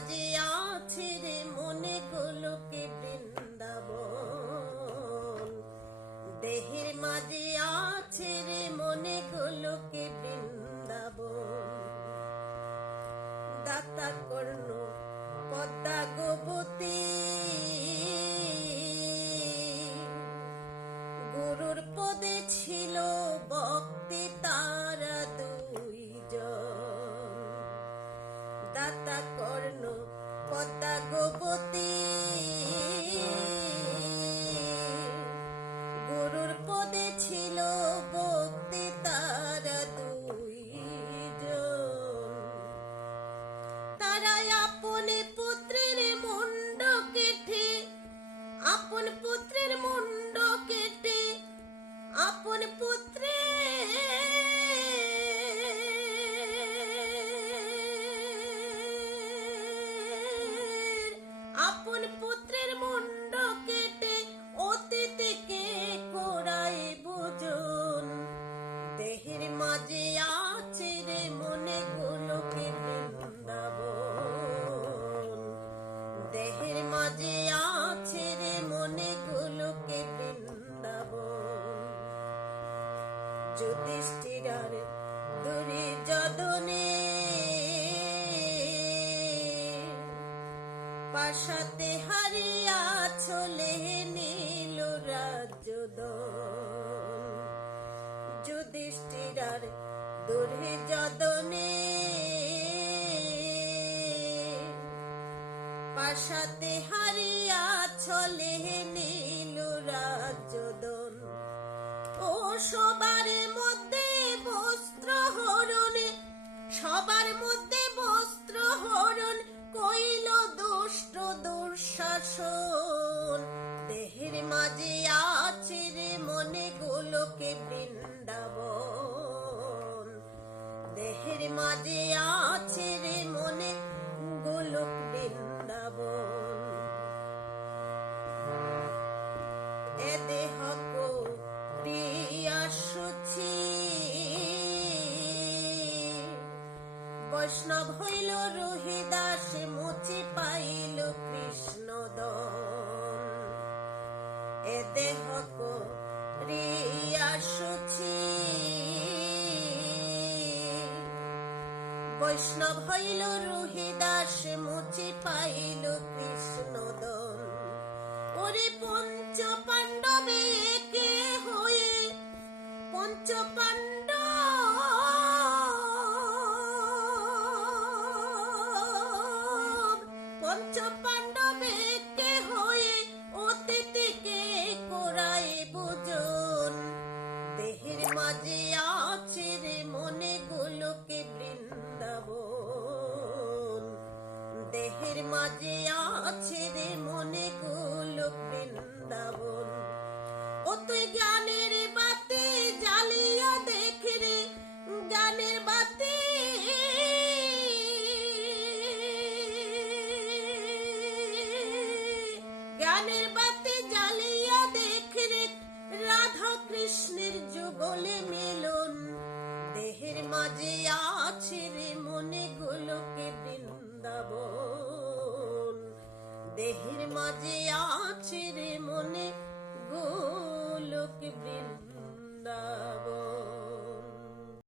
আছে রে মনে গোলকে বৃন্দাবন। দেহের মাঝে আছে মনে গোলকে বৃন্দাবন। দাতা কর্ণ, পদ্মা গোবতী গুরুর পদে ছিল ভক্তি তারা দুইজন। দাতা মাঝে আছে রে মনে গোলকে বৃন্দাবন। দেহের মাঝে আছে রে মনে গোলকে বৃন্দাবন। যুধিষ্ঠিরার দূরে যদনে পাশাতে হারিয়া দূরে যদনে পাশাতে হারিয়া চলে নীল রাজ্যদন ও সবার মধ্যে বস্ত্র হরণে, সবার মধ্যে বস্ত্র হরণ কইল দুষ্ট দুঃশাসন। দেহের মাঝে আছে রে মনে গোলকে বৃন্দাবন। দেহের মাঝে আছে রে মনে গোলক বৃন্দাবন। এ দেহ প্রিয়া সুচি। বৈষ্ণব হইল রোহিদাস, মুচি পাইল কৃষ্ণ এ দেহ প্রিয়া সুচি। বৈষ্ণব হইল রোহিদাস মুচি পাইল কৃষ্ণদন ওরে দেহের মাঝে আছে রে মনে গোলক বৃন্দাবন। ও তুই জ্ঞানের বাতি জ্বালিয়া দেখ রে, জ্ঞানের বাতি। জ্ঞানের বাতি জ্বালিয়া দেখ রে, রাধা কৃষ্ণের যুগলে মিলন মাঝে আছে রে মনে গোলক বৃন্দাবন।